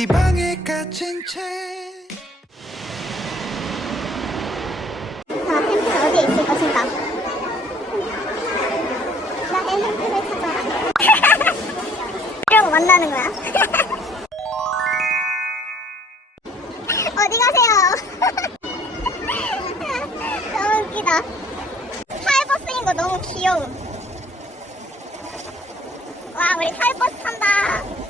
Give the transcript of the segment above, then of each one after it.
네 방에 갇힌 채 자, 햄프는 어디에 있을 것인가? 만나는 거야. 어디 가세요? 너무 웃기다. 타이버스인 거 너무 귀여워. 와, 우리 타이버스 탄다.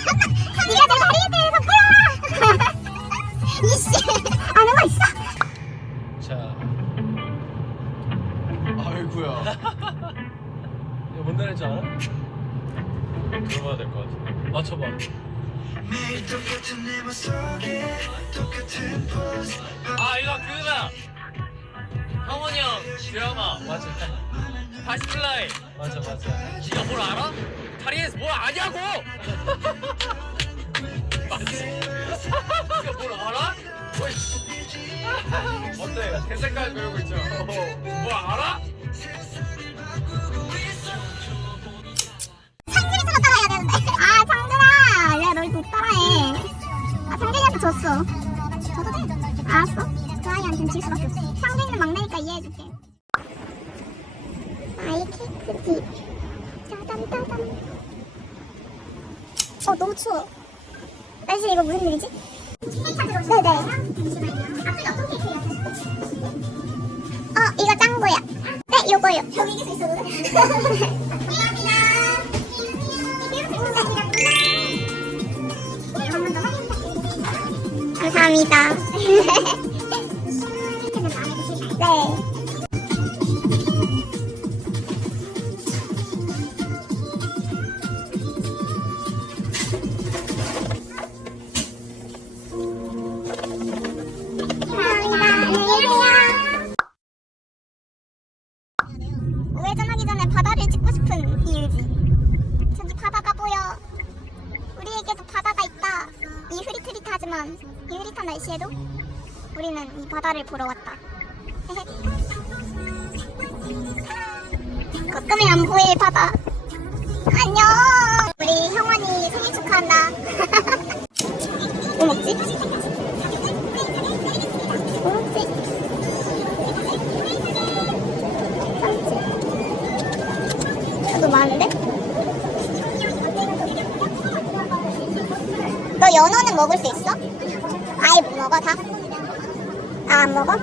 졌어. 저도 돼. 알았어. 조아이한테 는 질 수밖에 없어. 창준이는 막내니까 이해해줄게. 아이 케이크지. 짜잔, 짜잔. 어, 너무 추워. 날씨 이거 무슨 일이지? 바다를 보러 왔다. 가끔이 안 보일 바다. 안녕. 우리 형원이 생일 축하한다. 뭐 먹지? 뭐 먹지? 참치. 도 많은데? 너 연어는 먹을 수 있어? 아예 못 먹어 다? 아 안 먹어?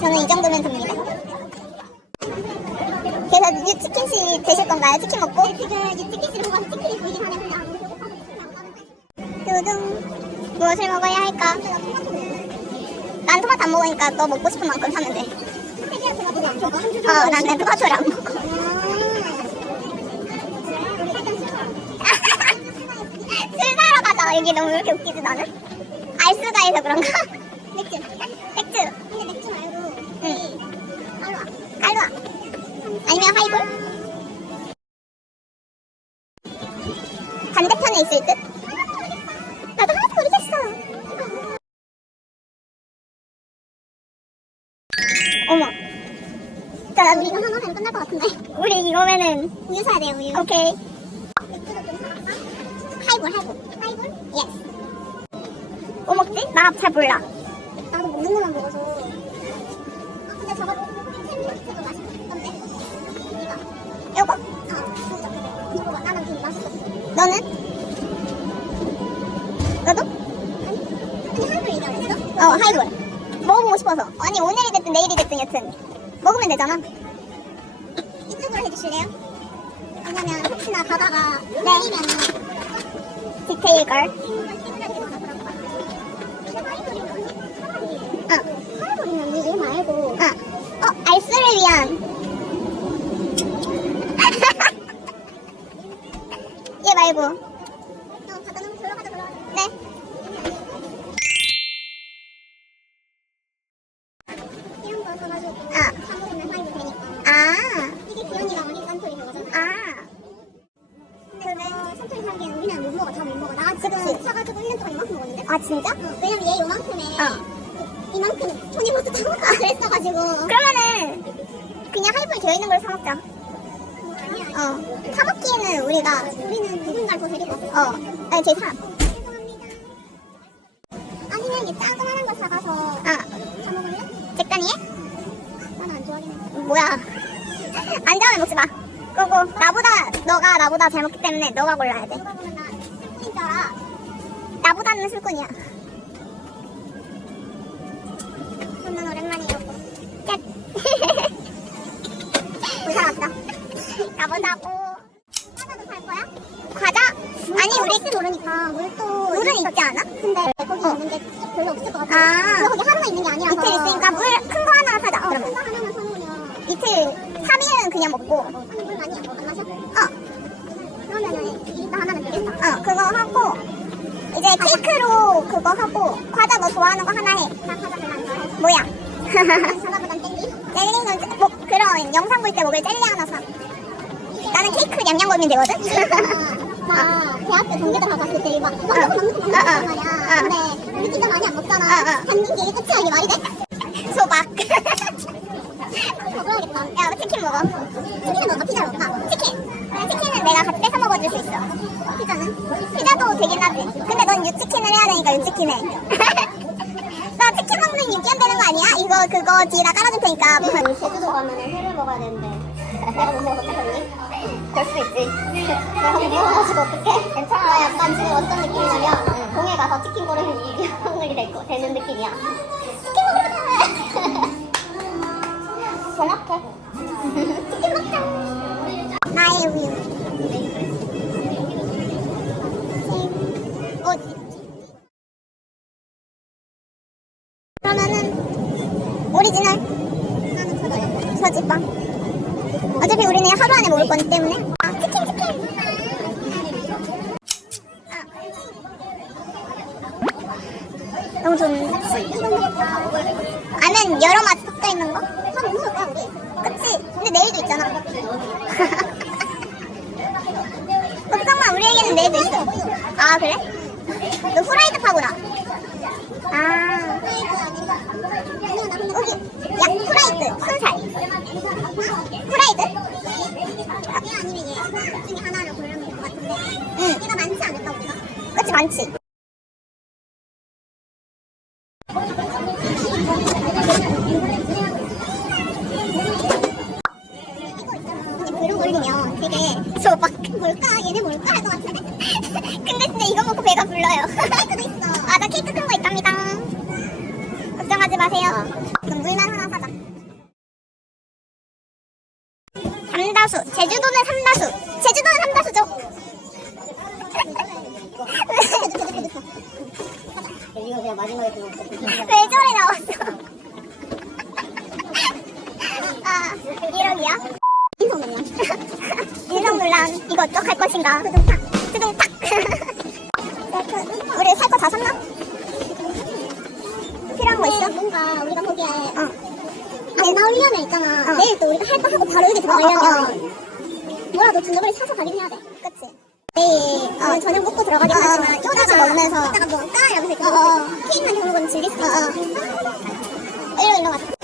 저는 이 정도면 됩니다. 그래서 치킨 먹고? 네, 지금 유치킨씨를 보고 치킨이 보이긴 하네 그냥. 두둥 무엇을 먹어야 할까? 난 토마토 안 먹으니까 너 먹고 싶은 만큼 사면 돼. 어, 난내 토마토를 안 먹어. 술 사러 가자. 여기 너무 왜 이렇게 웃기지 나는? 알수가 해서 그런가? 맥주. 맥주. 근데 맥주 말고. 응. 깔루아. 깔루아. 아니면 하이볼? 어머. 자, 우리 이거 하나 하면 끝날 것 같은데. 우리 이거면은 우유 사야 돼요, 우유. 오케이. 하이볼, 하이볼. 하이볼? 예스. 뭐 먹지? 나 잘 몰라. 나도 먹는 것만 먹어서. 아, 근데 저거 샌드위치도 맛있던데. 이거. 요거? 어, 저거 나는 되게 맛있었어. 너는? 너도? 아니. 아니, 하이볼 얘기 안 했어? 어, 하이볼. 먹어보고 싶어서. 아니, 오늘이 됐든 내일이 됐든 여튼. 먹으면 되잖아. 이쪽으로 해주실래요? 왜냐면 혹시나 가다가 내리면 디테일 걸. 어. 하이볼이면 얘 말고. 어. 어, 알스를 위한. 얘 말고. 안 좋아하면 먹지 마. 그리고 나보다 너가 나보다 잘 먹기 때문에 너가 골라야 돼. 누가 보면 나 슬픈인 줄 알아. 나보다는 술꾼이야. 저는 오랜만이었고. 짠. 고생하다. 가보자고. 과자도 살 거야? 과자? 아니 우리 혹시 모르니까 물도 물은 있지 않아? 근데 거기 어. 있는 게 별로 없을 것 같아. 아. 그리고 거기 하루만 있는 게 아니라서. 이틀 있으니까 물 큰 거 하나 사자. 어, 그러면 큰거 하나만 사놓으면. 이틀 3일은 그냥 먹고 물 많이 안 마셔? 어. 그러면은 이따 하나는 되겠다. 어 그거 하고 이제 케이크로 그거 하고 과자 너 좋아하는 거 하나 해. 나 과자 별로 안 좋아해. 뭐야? 사과보단 젤리? 젤리는 뭐 그런 영상 볼 때 먹을 젤리 하나 사. 나는 케이크 냠냠 걸면 되거든. 막 대학교 동기들 다 갔을 때막 어. 먹고 먹는 거 어, 어. 말이야. 어. 근데 우리 진짜 많이 안 먹잖아. 어, 어. 담긴 게 이게 끝이야 이게 말이 돼? 소박. 먹어야겠다. 야, 뭐 치킨 먹어. 치킨은 먹어 피자 먹까? 치킨. 그냥 치킨은 내가 같이 뺏어 먹어줄 수 있어. 피자는? 피자도 되긴 하지. 근데 넌 유치킨을 해야 되니까 유치킨 해. 나 치킨 먹는 유기견 되는 거 아니야? 이 거 뒤에다 깔아줄 테니까. 제주도 가면 회를 먹어야 되는데 내가 못 먹어서 어떡하니? 그럴 수 있지. 내가 못 먹어가지고 어떡해? 괜찮아 약간 지금 어떤 느낌이냐면 동해 가서 치킨 고르는 될 거- 되는 느낌이야 오리지널 서지빵. 어차피 우리는 하루 안에 먹을 거기 때문에. 아, 치킨 치킨. 아. 너무 좋지. 아니면 여러 맛 섞여 있는 거? 그치? 근데 내일도 있잖아. 걱정마, 우리에게는 내일도 있어. 아, 그래? 너 후라이드 파구나. 아, 여기, 야, 후라이드, 순살. 후라이드? 얘 아니면 얘둘 중에 하나를 고르면 될것 같은데 응, 얘가 많지 않을까? 그치, 많지. 뭘까? 얘네 뭘까? 할 것 같아 근데 진짜 이거 먹고 배가 불러요. 케이크도 있어 아, 나 케이크 큰 거 있답니다. 마세요. 할 거 하고 바로 여기 들어가려면 어, 어, 뭐라도 준저번에 사서 가긴 해야 돼 그치? 내일 어, 저녁 먹고 들어가긴 어, 어. 하지만 이따가 먹으면서. 이따가 먹을까? 이러면서 이렇게 어, 어. 케이크만 먹는 건 즐길 수 있어 어, 어. 일로 일로 가자.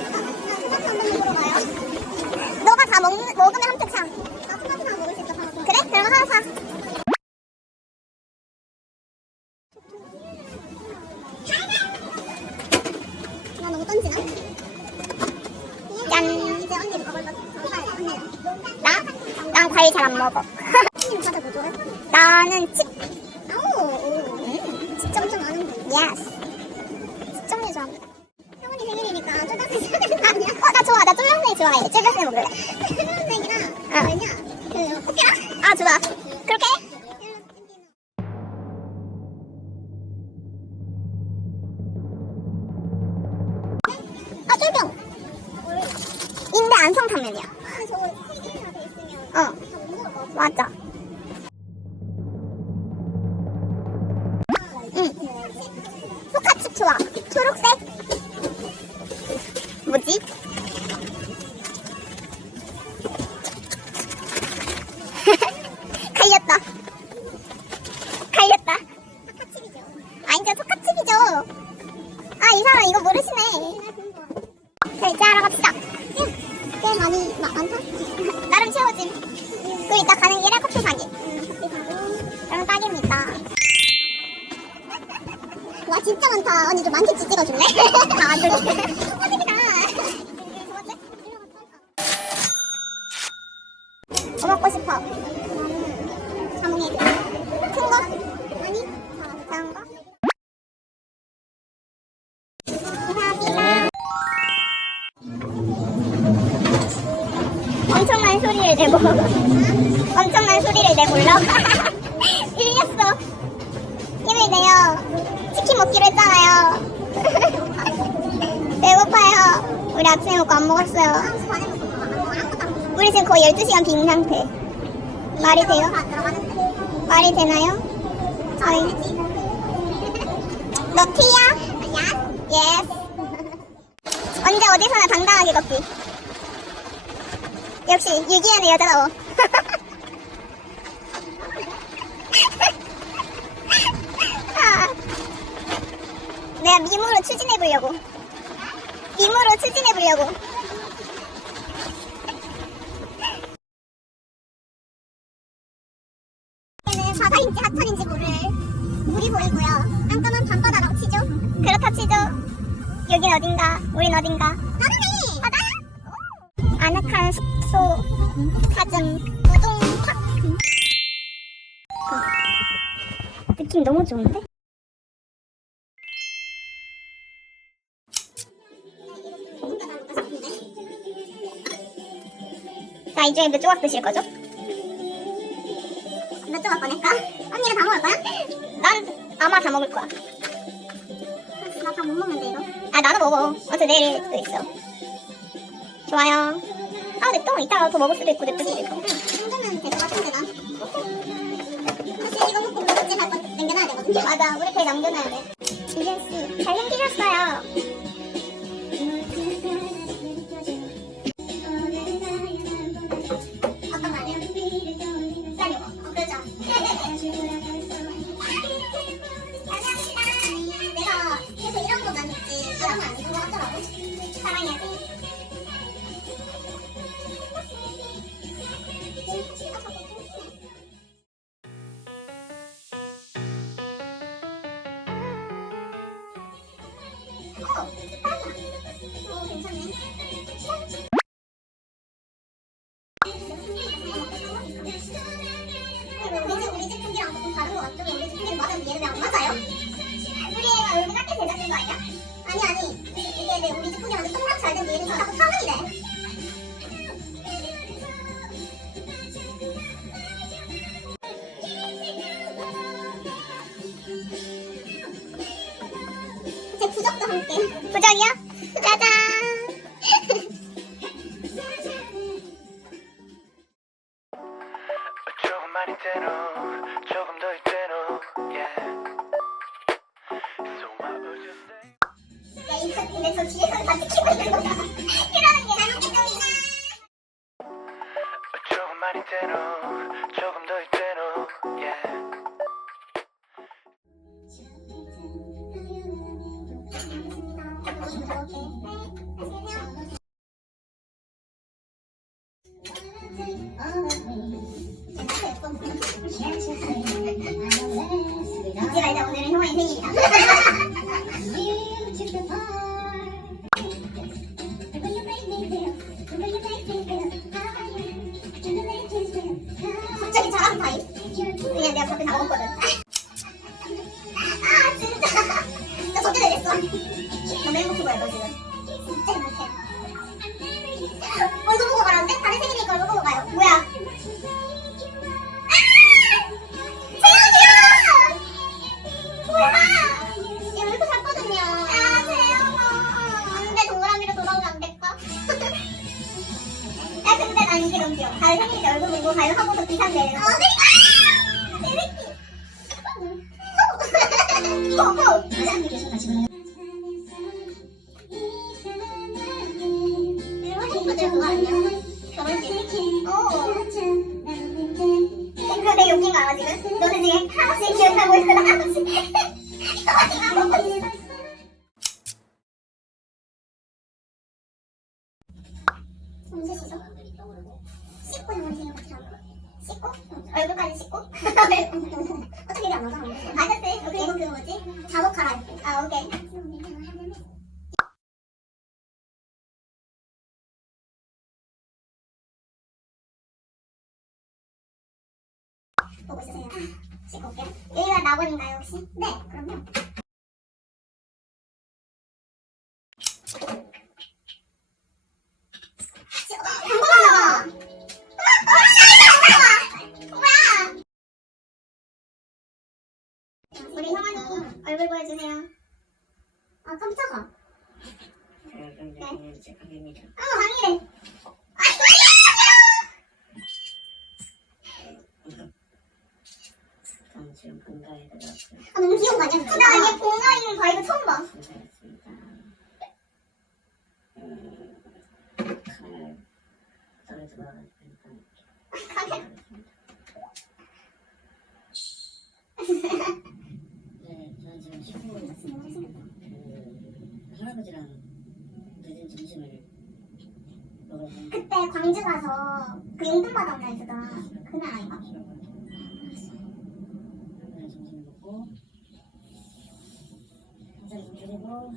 좋아. 와, 진짜 많다. 언니 좀 많겠지 찍어줄래? 아, 안 돼. 소금 어디서나 당당하게 걷기. 역시 유기현의 여자다워 아, 내가 밈으로 추진해 보려고. 밈으로 추진해 보려고. 여기는 바다인지 하천인지 모를 여긴 어딘가 우린 어딘가 바다네 바다 아늑한 숙소 사진 우동팍 느낌 너무 좋은데? 자, 이 중에 몇 조각 드실 거죠? 몇 조각 꺼낼까? 언니가 다 먹을 거야? 난 아마 다 먹을 거야. 나 다 못 먹는데, 이거? 아, 나도 먹어. 어차피 내일 또 있어. 좋아요. 아, 냅둬. 이따가 더 먹을 수도 있고, 냅둘 수도 있고. 정도면 될것 같은데, 난. 사실 이거 먹고 우리 집에 갈거 남겨놔야 되거든요. 맞아, 우리 배에 남겨놔야 돼. 이jen씨, 잘생기셨어요. 근데 저 뒤에서 다 찍히고 있는. 이 되겠어 너무 행복해 지금 진짜 행복해 어 이거 보고 가라는데? 다른 생일이니까 이거 보고 가요 뭐야 아! 근데 난 이게 너무 귀여워. 다들 생일 때 얼굴 보고 가요 하고서 비상 내리는 거. 어, 내 보고 있으세요. 씻고 올게요. 여기가 낙원인가요 혹시? 네, 그럼요. 지금 본가에 들어왔고요. 아 너무 귀여운 거 아니야? 나 아니 본가인 바이브 처음 봐. 음, 네, 저는 지금 그 할아버지랑 늦은 점심을 먹으러 그때 광주 가서 그 용돈 받았나 했잖아. 그날 아닌가? 줄이고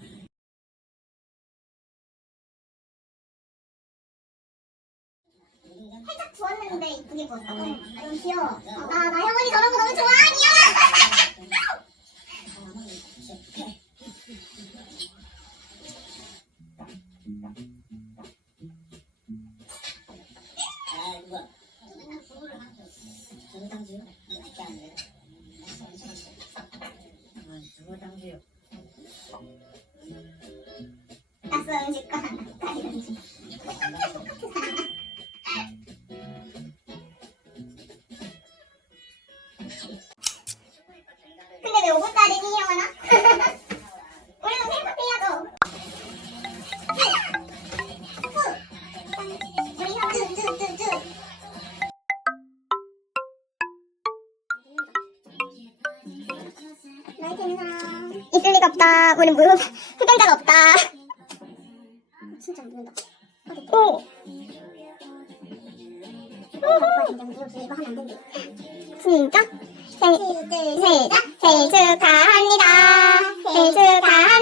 살짝 부었는데 이쁘게 부었다고. 아, 너무 귀여워. 어, 나, 나 형원이 저런 거 리가 없다. 우리 무릎 흡연자가 없다. 진짜 모른다. 오. 안 된대. 진짜? 생, 시작. 생일 축하합니다. 생일 축하합니다.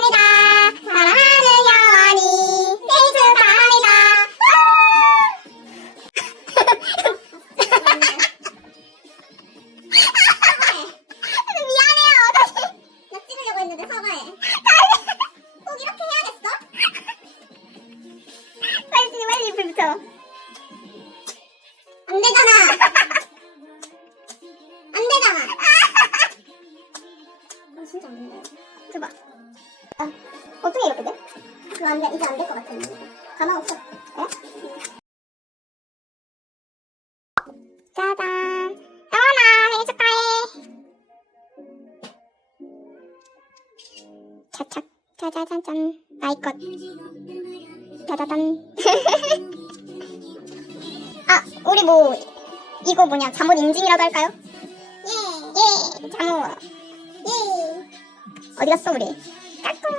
돼. 이제 안 될 것 같은데. 가만 없어. 네? 짜잔. 영원아, 생일 축하해. 차착, 짜자잔짠. 나이 것. 짜자잔. 아, 우리 뭐, 이거 뭐냐, 잠옷 인증이라도 할까요? 예. 예, 잠옷. 예. 어디 갔어, 우리? 까꿍.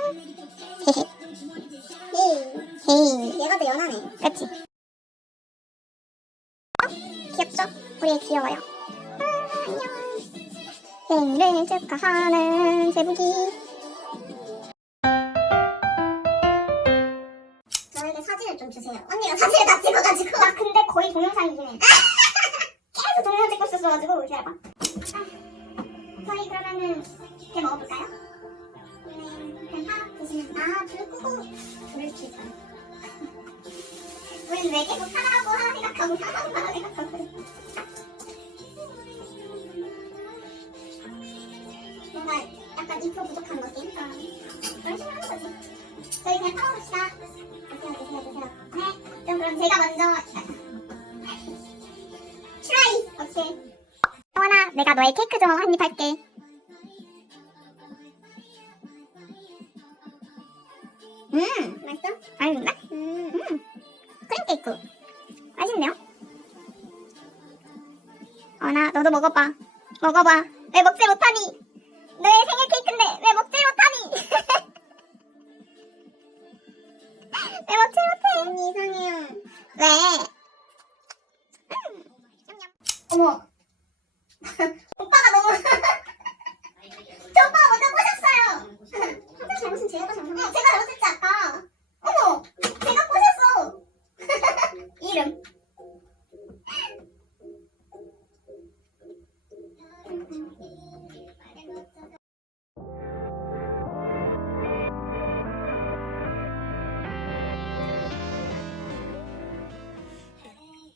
헤헤. 예. 헤이. 얘가 더 연하네. 그치? 어? 귀엽죠? 우리 애 귀여워요. 아, 안녕. 생일을 축하하는 제복이. 저에게 사진을 좀 주세요. 언니가 사진을 다 찍어가지고. 나 근데 거의 동영상이긴 해. 계속 동영상 찍고 있었어가지고 기다려봐. 아, 저희 그러면은 이제 먹어볼까요? 네, 파 드시면 아, 불 끄고 불을 켜자. 뭔가 약간 2% 부족한 느낌? 어. 그런 식으로 하는 거지. 저희 그냥 파먹읍시다. 드세요, 드세요, 드세요. 네. 그럼 그럼 제가 먼저 트라이. 오케이. 성원아, 내가 너의 케이크 좀한입 할게. 음, 맛있어? 맛있는데? 음, 음. 크림 케이크. 맛있네요. 어나 너도 먹어봐. 먹어봐. 왜 먹지 못하니? 너의 생일 케이크인데 왜 먹지 못하니? 왜 먹지 못해? 언니 이상해요. 왜? 어머. 오빠가 너무. 제가 네, 잘못했지 아까. 어. 어머. 제가 Eat them.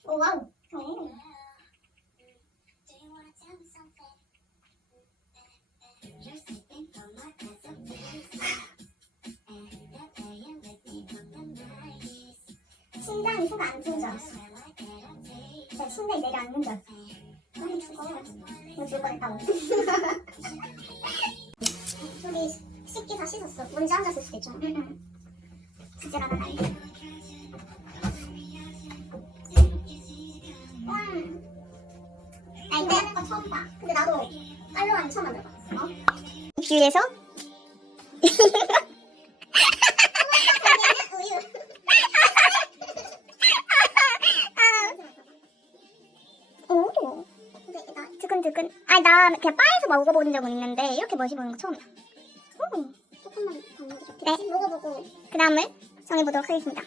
Oh, wow. 심장이 소가 안 트는 줄 알았어. 내 심장이 내려앉는 줄 알았어. 너무 죽어. 이거 죽을 뻔했다고. 저기 씻기 다 씻었어. 먼지 앉았을 수도 있잖아. 응. 부지런한 아이. 음. 아, 이거 하는 거 처음 봐. 근데 나도 빨로만 처음 만들어. 어? 뷰에서 바에서 먹어본 적은 있는데 이렇게 멋있는 거 처음이야. 오. 조금만 담는 게 좋겠지? 네. 먹어보고. 그 다음을 정해보도록 하겠습니다.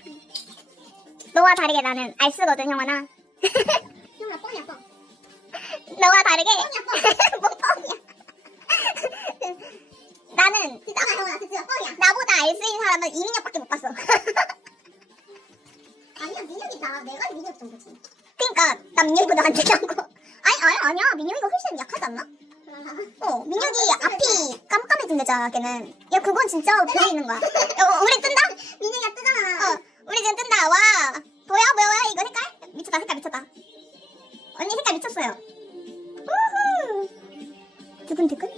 너와 다르게 나는 알 쓰거든 형아나. 형아 뻥이야 뻥. 너와 다르게. 뭐 뻥이야. 나는 진짜 형아 진짜 뻥이야. 나보다 알수 있는 사람은 이민혁밖에 못 봤어. 아니야 민혁이 나 내가 민혁 정도지. 그러니까 나 민혁이보다 안 되냐고. 아니 아니 아니야 민혁이가 훨씬 약하지 않나? 어 민혁이 앞이 깜깜해진대잖아 걔는. 야 그건 진짜 보여 있는 거야. 야, 우리 뜬다? 민혁이가 뜨잖아. 어 우리 지금 뜬다. 와 보여 보여 이거 색깔 미쳤다 색깔 미쳤다. 언니 색깔 미쳤어요. 우후. 두근두근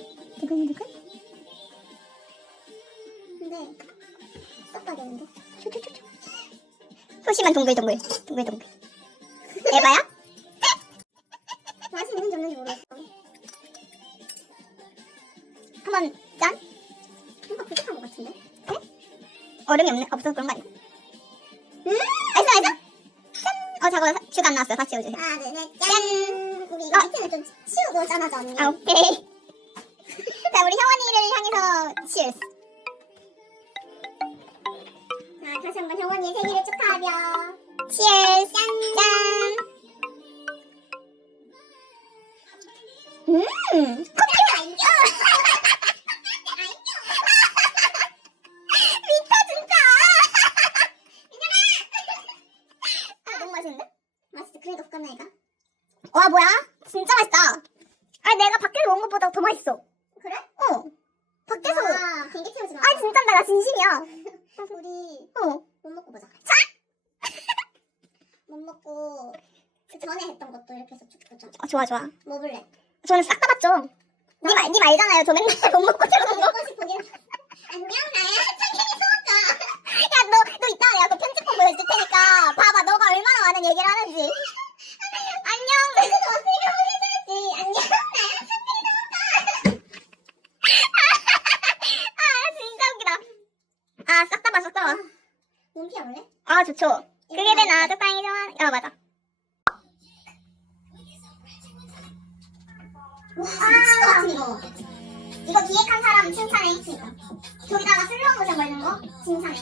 두근두근. 근데 썩 가겠는데? 초초초초. 소심한 동글동글 동글동글. 에바야? 맛이 있는지 없는지 모르겠어. 얼음이 없네? 없어서 그런 거 아니야? 음! 맛있어 맛있어? 짠! 어 잠깐만 슈가 안 나왔어요 다시 치워주세요 하나, 둘, 셋, 짠! 우리 이거 밑에는 좀 치우고 짠하자, 언니. 아 오케이 자 우리 형원이를 향해서 치얼스 자, 다시 한번 형원이의 생일을 축하하며. 치얼스 짠! 음! 와 뭐야? 진짜 맛있다. 아 내가 밖에서 먹은 것보다 더 맛있어. 그래? 어. 밖에서. 와, 비행기 태우지 마. 아 진짜 나 진심이야. 우리 어. 못 먹고 보자. 못 먹고 그 전에 했던 것도 이렇게 해서 쭉 보자. 어, 좋아 좋아. 뭐 볼래? 저는 싹 다 봤죠. 님, 알- 님 알잖아요. 저 맨날 못 먹고 들어오는 거. 먹고 싶은 게 안녕 나야 창현이 소아가. 야, 너, 너 이따 내가 그 편집본 보여줄 테니까 봐봐. 너가 얼마나 많은 얘기를 하는지. 안녕. 아. 아? 아, 좋죠. 그게 되나, 적당히 좀, 하- 야, 맞아. 와 미친 것 이거. 이거 기획한 사람 칭찬해. 저기다가 슬로우 모션 걸는 거 칭찬해.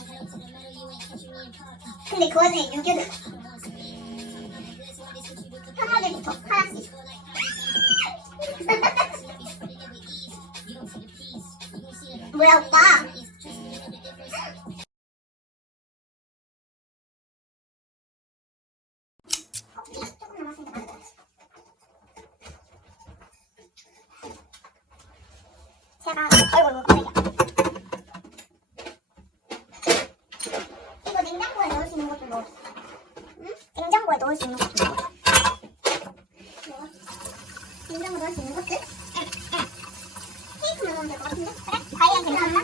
근데 그 와중에 유교도. 편하게부터 하나씩. 뭐야, 오빠? 제가 아이고 이거. 이거 냉장고에 넣을 수 있는 것도 넣어. 응? 냉장고에 넣을 수 있는 것도 넣어. 뭐? 냉장고 넣을 수 있는 것들? 케이크만 넣으면 될 것 같은데? 그래? 과일은 괜찮나?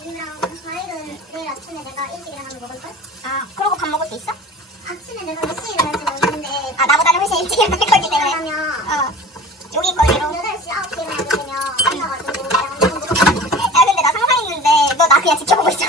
아니면 과일은 내일 아침에 내가 일찍 일어나면 먹을걸? 아 그러고 밥 먹을 수 있어? 아침에 내가 몇 시에 일어날지 모르는데 아 나보다는 훨씬 일찍 일어날 거기 때문에. 일어나면 어. 여기 거기로. 8시, 9시에 일어나게 되면 앉아가지고 그냥 너무 무겁다. 야 근데 나 상상했는데 너 나 그냥 지켜보고 있었